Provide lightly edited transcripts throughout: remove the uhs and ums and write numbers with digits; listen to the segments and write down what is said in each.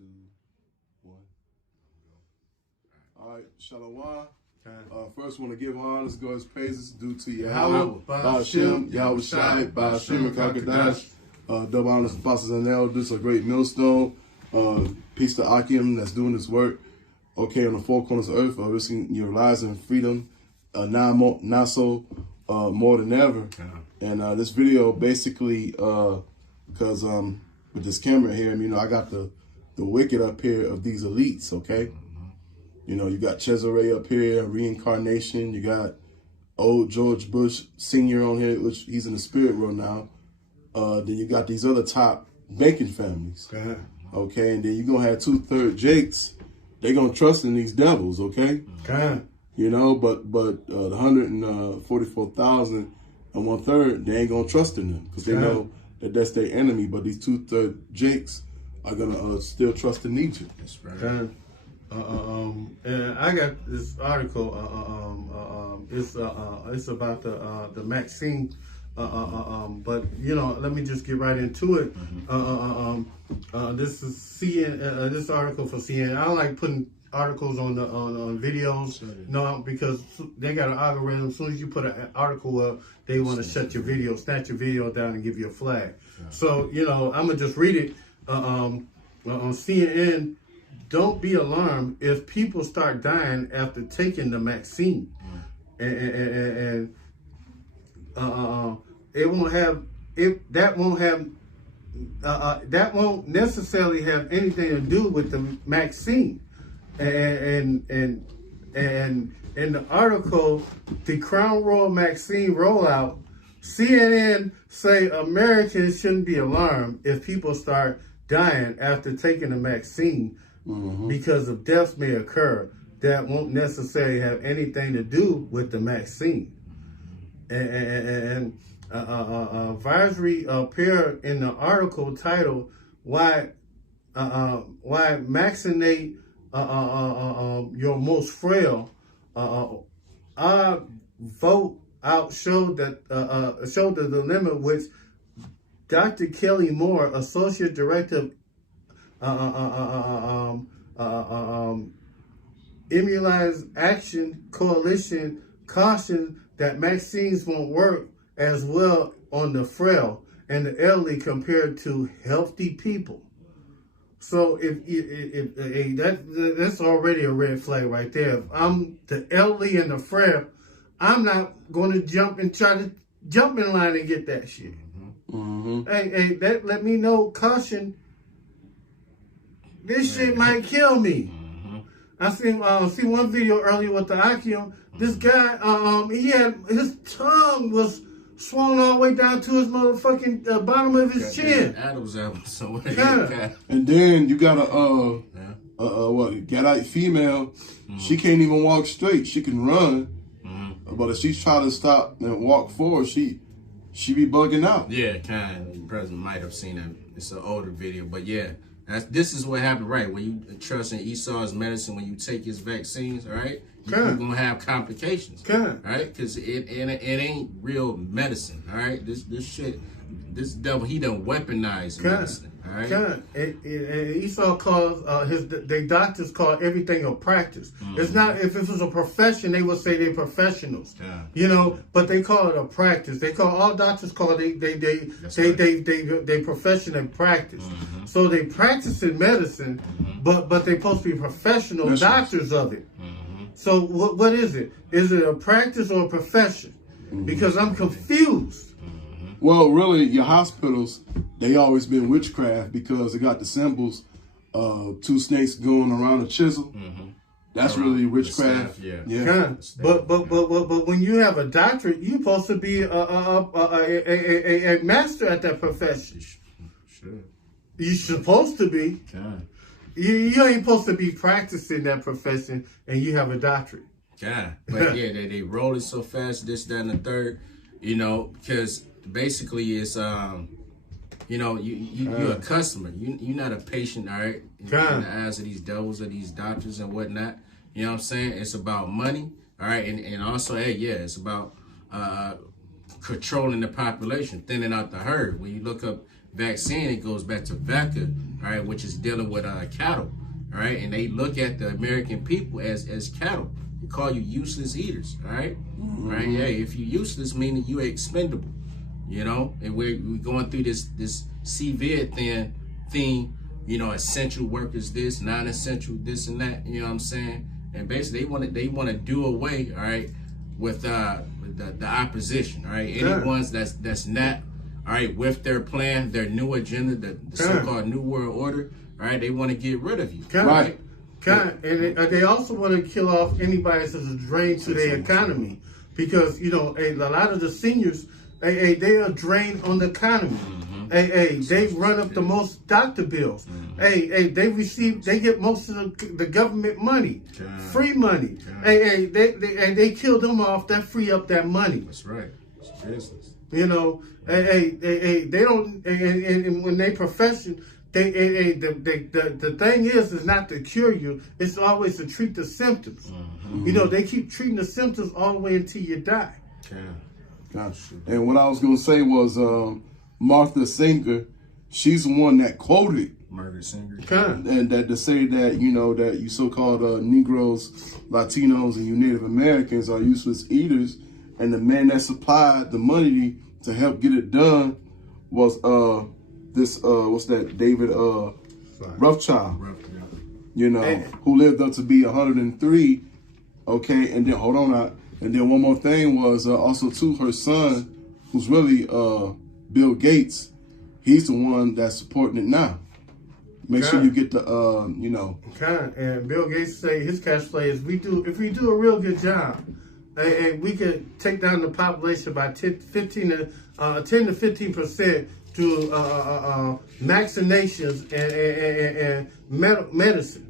2, 1. All right, Shalom. First, want to give honors, God's praises due to Yahweh, Ba'ashem, Yahweh Shai, Ba'ashem, Kakadash. Double honors, apostles and elders, a great millstone. Peace to Akim that's doing this work. Okay, on the four corners of earth, risking your lives and freedom. Now so more than ever. And this video basically, because with this camera here, you know, I got the wicked up here of these elites, okay? You know, you got Cesare up here, reincarnation. You got old George Bush Sr. on here, which he's in the spirit world now. Then you got these other top banking families. Okay, and then you're going to have 2/3 Jakes. They're going to trust in these devils, okay? You know, but the 144,000 and 1/3, they ain't going to trust in them because they know that that's their enemy. But these 2/3 Jakes are going to still trust in Egypt. That's right. And I got this article. It's about the Maxine. But you know, let me just get right into it. This is CNN. This article for CNN. I don't like putting articles on videos, no, because they got an algorithm. As soon as you put an article up, they want to shut your video, snatch your video down, and give you a flag. So you know, I'm gonna just read it on CNN. Don't be alarmed if people start dying after taking the vaccine, and it won't have that won't necessarily have anything to do with the vaccine. And in the article, the Crown Royal vaccine rollout, CNN say Americans shouldn't be alarmed if people start dying after taking the vaccine. Because of deaths may occur that won't necessarily have anything to do with the vaccine. And advisory appeared in the article titled "Why Vaccinate Your Most Frail." Our vote out showed that showed the dilemma which Dr. Kelly Moore, Associate Director Immunized Action Coalition, cautioned that vaccines won't work as well on the frail and the elderly compared to healthy people. So that's already a red flag right there. If I'm the elderly and the frail, I'm not going to jump and try to jump in line and get that shit. Hey, that let me know, caution. This shit might kill me. I seen one video earlier with the Akim. This guy, he had his tongue was swollen all the way down to his motherfucking bottom of his chin. Adam's apple somewhere. And then you got a Gadite female. She can't even walk straight. She can run, but if she try to stop and walk forward, she be bugging out. Yeah, kind. The president might have seen it. It's an older video, but yeah. This is what happened, right? When you trust in Esau's medicine, when you take his vaccines, all right, you're gonna have complications, right? Because it ain't real medicine, all right. This shit, this devil, he done weaponized medicine, all right. Esau calls they doctors call everything a practice. It's not. If it was a profession, they would say they're professionals, you know. But they call it a practice. They call all doctors call it they profession and practice. So they practice in medicine, but they're supposed to be professional doctors of it. So what is it? Is it a practice or a profession? Because I'm confused. Well, really, your hospitals, they always been witchcraft because they got the symbols of 2 snakes going around a chisel. That's really witchcraft. But when you have a doctorate, you're supposed to be a master at that profession. You're supposed to be. You ain't supposed to be practicing that profession and you have a doctorate. But yeah, they roll it so fast, this, that, and the third, you know, because basically it's, you know, you're a customer. You're not a patient, all right, in the eyes of these devils or these doctors and whatnot. You know what I'm saying? It's about money, all right, and also, hey, yeah, it's about controlling the population, thinning out the herd. When you look up vaccine, it goes back to VACA, all right, which is dealing with cattle, all right, and they look at the American people as cattle. They call you useless eaters, all right, right? Hey, if you're useless, meaning you're expendable, you know. And we're going through this CVID thing, you know, essential workers this, non-essential this and that, you know what I'm saying? And basically they want to do away, all right, with the opposition, all right? Any ones that's not, all right, with their plan, their new agenda, the so-called New World Order, all right, they want to get rid of you. Right. And they also want to kill off anybody that's a drain to their economy, because, you know, a lot of the seniors, they are drained on the economy. They run up the most doctor bills. They get most of the government money, free money. They kill them off. That free up that money. That's right. It's business. You know, they don't. And when they profession, the thing is not to cure you. It's always to treat the symptoms. You know, they keep treating the symptoms all the way until you die. Gotcha. And what I was gonna say was, Martha Singer, she's the one that quoted Margaret Singer, and that to say that, you know, that you so-called Negroes, Latinos, and you Native Americans are useless eaters, and the man that supplied the money to help get it done was what's that, David Rothschild, you know, who lived up to be 103. Okay, and then hold on, and then one more thing was also too, her son, who's really Bill Gates, he's the one that's supporting it now. Make sure you get the, you know. And Bill Gates say his cash flow is, if we do a real good job, and we could take down the population by 10 to 15% through vaccinations and medicine.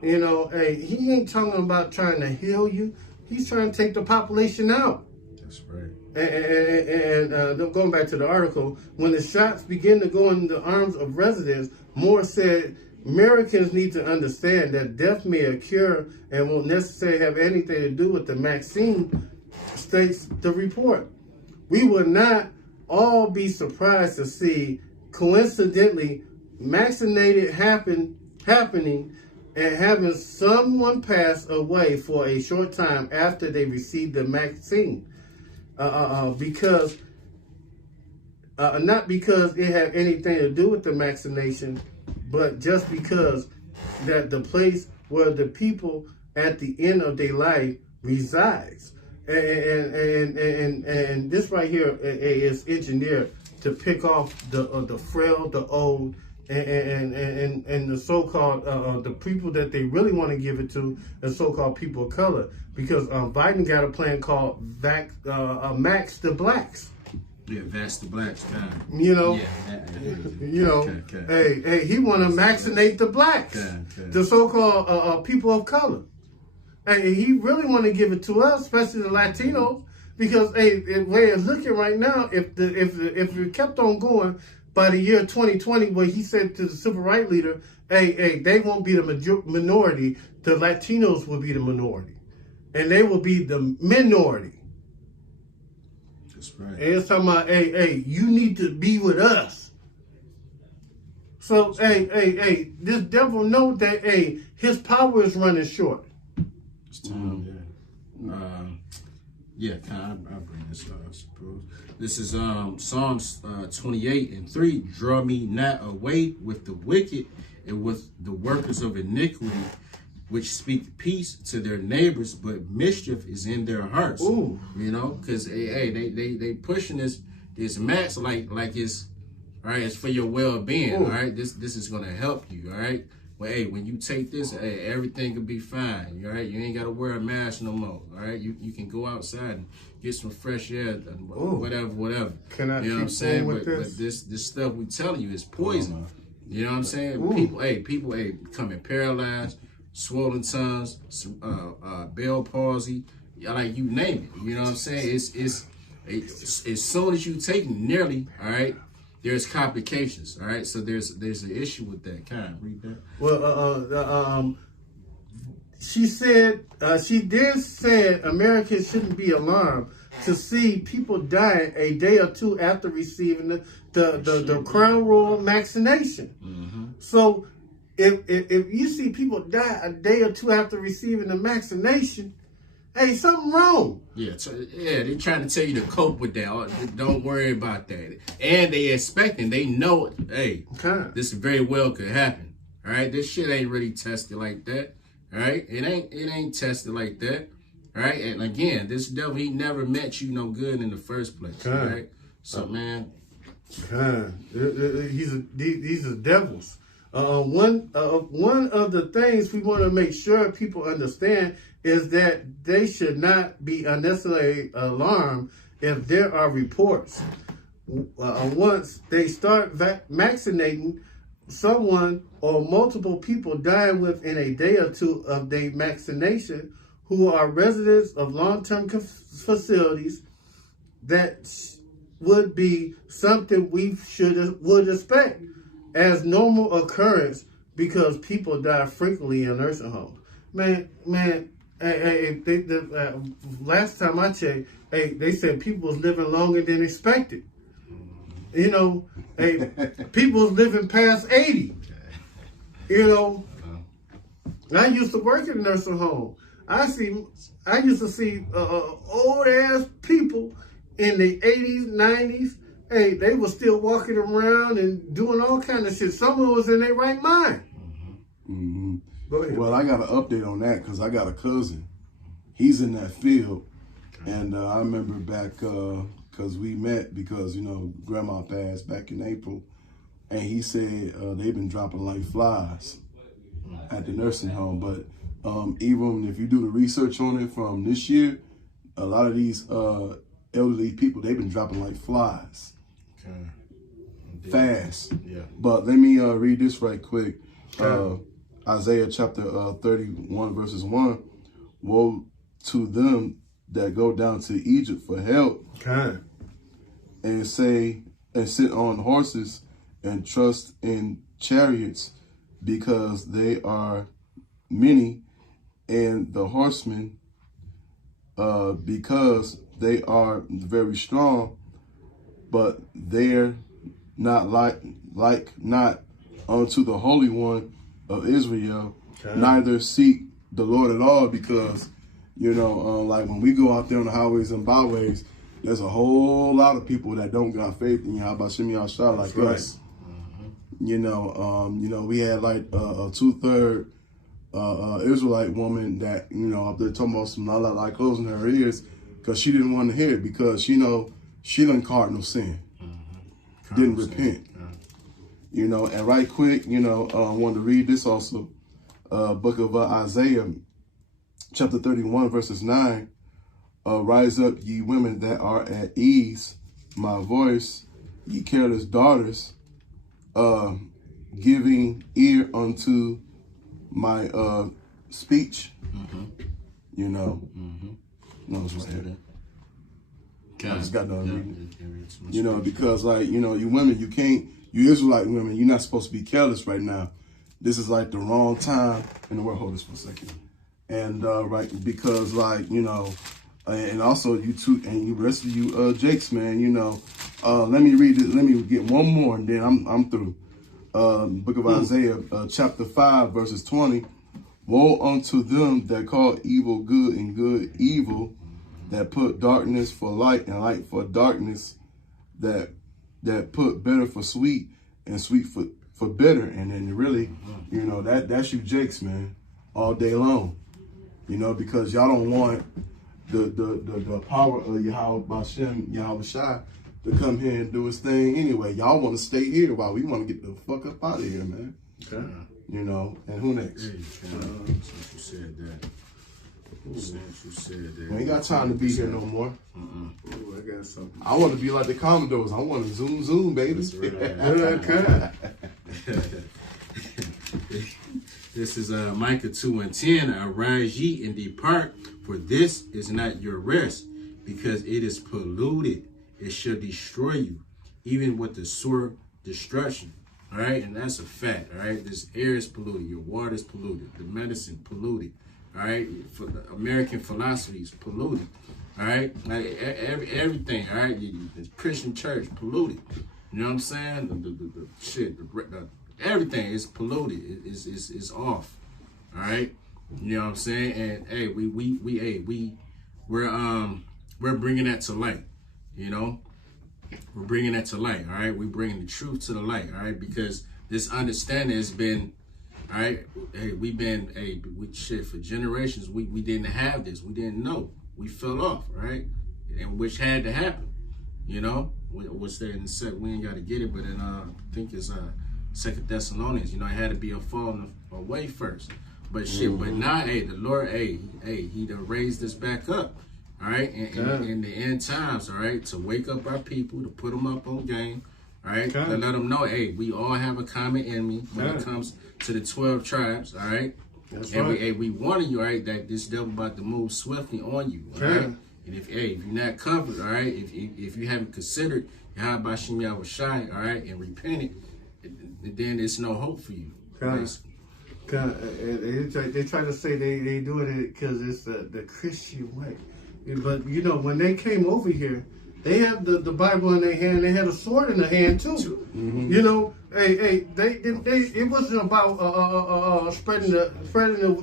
You know, he ain't talking about trying to heal you. He's trying to take the population out. That's right. And going back to the article, when the shots begin to go in the arms of residents, Moore said Americans need to understand that death may occur and won't necessarily have anything to do with the vaccine, states the report. We would not all be surprised to see, coincidentally, vaccinated happening and having someone pass away for a short time after they received the vaccine. Because not because it had anything to do with the vaccination, but just because that the place where the people at the end of their life resides. And this right here is engineered to pick off the frail, the old, and the so-called the people that they really want to give it to, the so-called people of color, because Biden got a plan called Max the Blacks. Yeah, Vax the Blacks. You know, you know. Hey, he want to vaccinate the blacks, the so-called people of color. Hey, he really want to give it to us, especially the Latinos, because the way it's looking right now, if it kept on going by the year 2020, where he said to the civil rights leader, they won't be the minority, the Latinos will be the minority, and they will be the minority. That's right. And it's talking about, you need to be with us. So, this devil know that, his power is running short. It's time, I'll bring this up, I suppose. This is Psalms 28:3. Draw me not away with the wicked and with the workers of iniquity, which speak peace to their neighbors, but mischief is in their hearts. Ooh. You know, because they pushing this max like it's all right. It's for your well-being. Ooh. All right, this is gonna help you. All right. Well, when you take this, everything will be fine. All right, you ain't gotta wear a mask no more. All right, you can go outside and get some fresh air, whatever. Can I? You know what I'm saying? But this stuff we telling you is poison. You know what I'm saying? Ooh. People becoming paralyzed, swollen tongues, Bell palsy, like you name it. You know what I'm saying? It's as soon as you take nearly, all right, there's complications, all right? So there's an issue with that. Can I read that? Well, she did say Americans shouldn't be alarmed to see people dying a day or two after receiving the Crown Royal vaccination. So if you see people die a day or two after receiving the vaccination, hey, something wrong. Yeah, they're trying to tell you to cope with that. Don't worry about that. And they expecting, they know, hey, this very well could happen. All right, this shit ain't really tested like that. All right, it ain't tested like that. All right, and again, this devil, he never meant you no good in the first place. All right, so man, these are devils. One of the things we want to make sure people understand is that they should not be unnecessarily alarmed if there are reports. Once they start vaccinating, someone or multiple people dying within a day or two of their vaccination who are residents of long-term facilities, that would be something we would expect as normal occurrence, because people die frequently in nursing homes. Man, last time I checked, they said people was living longer than expected. You know, people was living past 80. You know, I used to work in a nursing home. I used to see old ass people in the 80s, 90s. Hey, they were still walking around and doing all kind of shit. Someone was in their right mind. Go ahead. Well, I got an update on that because I got a cousin. He's in that field. And I remember back, because we met because, you know, grandma passed back in April. And he said they've been dropping like flies at the nursing home. But even if you do the research on it from this year, a lot of these elderly people, they've been dropping like flies. Fast. Yeah. But let me read this right quick. Isaiah chapter 31 verses 1. Woe to them that go down to Egypt for help, and sit on horses and trust in chariots, because they are many, and the horsemen because they are very strong, but they're not like not unto the Holy One of Israel, neither seek the Lord at all. Because, you know, like when we go out there on the highways and byways, there's a whole lot of people that don't got faith in Yahweh Shem Yahshua like us. You know, we had like a 2/3 Israelite woman that, you know, up there talking about some like closing her ears because she didn't want to hear it, because, you know, she done cardinal sin, didn't repent. You know, and right quick, you know, I wanted to read this also, book of Isaiah, chapter 31, verses 9. Rise up, ye women that are at ease, my voice, ye careless daughters, giving ear unto my speech. You know, no, it's right here. I just got done reading. You know, because like, you know, you women, you Israelite women, you're not supposed to be careless right now. This is like the wrong time in the world. Hold this for a second. And right, because like, you know, and also you two and you rest of you Jakes, man, you know, let me read it. Let me get one more and then I'm through. Book of Isaiah, chapter 5, verses 20. Woe unto them that call evil good and good evil, that put darkness for light and light for darkness, that put bitter for sweet and sweet for bitter. And then really, you know, that's you Jakes, man, all day long. You know, because y'all don't want the power of Yahweh Shem, Yahweh Shai, to come here and do his thing anyway. Y'all want to stay here while we want to get the fuck up out of here, man. You know, and who next? Since you said that. We ain't got time to be here no more. Ooh, I got something. I want to be like the Commodores. I want to zoom, baby. This is Micah 2:10. Arise ye and depart, for this is not your rest, because it is polluted. It shall destroy you, even with the sore destruction. All right, and that's a fact. All right, this air is polluted, your water is polluted, the medicine polluted. all right? For the American philosophy is polluted, all right? Like everything, all right? The Christian church polluted. You know what I'm saying? The shit, everything is polluted. It's off, all right? You know what I'm saying? And hey, we're bringing that to light. You know, we're bringing that to light. All right, we're bringing the truth to the light. All right, because this understanding has been, all right. Hey, shit for generations. We didn't have this. We didn't know. We fell off, right? And which had to happen. You know, what's there in the set? We ain't got to get it, but in I think it's 2 Thessalonians. You know, it had to be a falling away first. But shit, but now, hey, the Lord, hey, he done raised us back up, all right, in the end times, all right, to wake up our people, to put them up on game, all right, to let them know, hey, we all have a common enemy when it comes to the 12 tribes, all right. That's and right. we warning you, all right, that this devil about to move swiftly on you, all right. And if you're not covered, all right, if you haven't considered Yahweh Shem Yahweh Shai, all right, and repented, then there's no hope for you. They try to say they doing it because it's the Christian way, but you know when they came over here, they have the Bible in their hand. They had a sword in their hand too. Mm-hmm. You know, they it wasn't about spreading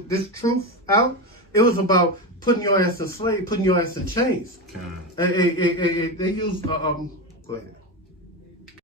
this truth out. It was about putting your ass in slavery, putting your ass in chains. They used go ahead.